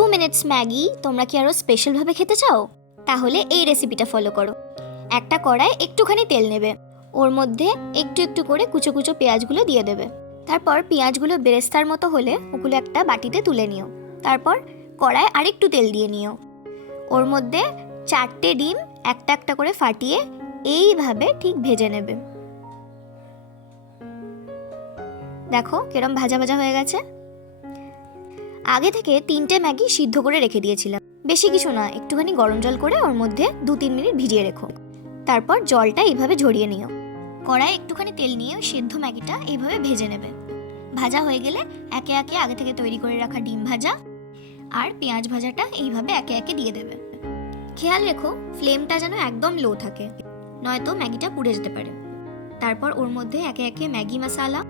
2 minutes Maggi তোমরা কি আরও স্পেশালভাবে খেতে চাও? তাহলে এই রেসিপিটা ফলো করো। একটা কড়ায় একটুখানি তেল নেবে, ওর মধ্যে একটু একটু করে কুচো কুচো পেঁয়াজগুলো দিয়ে দেবে। তারপর পেঁয়াজগুলো বেরেস্তার মতো হলে ওগুলো একটা বাটিতে তুলে নিও। তারপর কড়ায় আরেকটু তেল দিয়ে নিও, ওর মধ্যে 4টে ডিম একটা একটা করে ফাটিয়ে এইভাবে ঠিক ভেজে নেবে। দেখো কিরম ভাজা ভাজা হয়ে গেছে। আগে থেকে 3টে ম্যাগি সিদ্ধ করে রেখে দিয়েছিলাম, বেশি কিছু না, একটুখানি গরম জল করে ওর মধ্যে 2-3 মিনিট ভিজিয়ে রেখো। তারপর জলটা এইভাবে ঝরিয়ে নিও। কড়াই একটুখানি তেল নিয়ে সিদ্ধ ম্যাগিটা এইভাবে ভেজে নেবে। ভাজা হয়ে গেলে একে একে আগে থেকে তৈরি করে রাখা ডিম ভাজা আর পেঁয়াজ ভাজাটা এইভাবে একে একে দিয়ে দেবে। খেয়াল রেখো ফ্লেমটা যেন একদম লো থাকে, নয়তো ম্যাগিটা পুড়ে যেতে পারে। তারপর ওর মধ্যে একে একে ম্যাগি মশলা,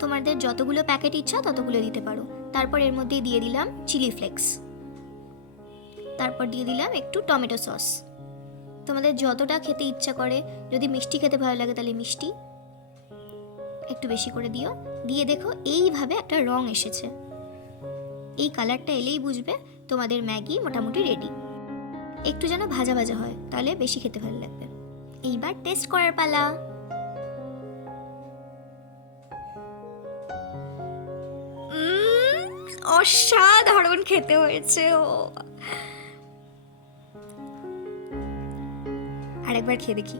তোমাদের যতগুলো প্যাকেট ইচ্ছা ততগুলো দিতে পারো। তারপর এর মধ্যে দিয়ে দিলাম চিলি ফ্লেক্স, তারপর দিয়ে দিলাম একটু টমেটো সস। তোমাদের যতটা খেতে ইচ্ছা করে, যদি মিষ্টি খেতে ভালো লাগে তাহলে মিষ্টি একটু বেশি করে দিও। দিয়ে দেখো এইভাবে একটা রং এসেছে, এই কালারটা এলেই বুঝবে তোমাদের ম্যাগি মোটামুটি রেডি। একটু যেন ভাজা ভাজা হয়, তাহলে বেশি খেতে ভালো লাগবে। এইবার টেস্ট করার পালা। অসাধারণ খেতে হয়েছে। আরেকবার খেয়ে দেখি।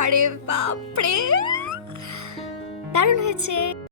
আরে বাপরে, দারুণ হয়েছে।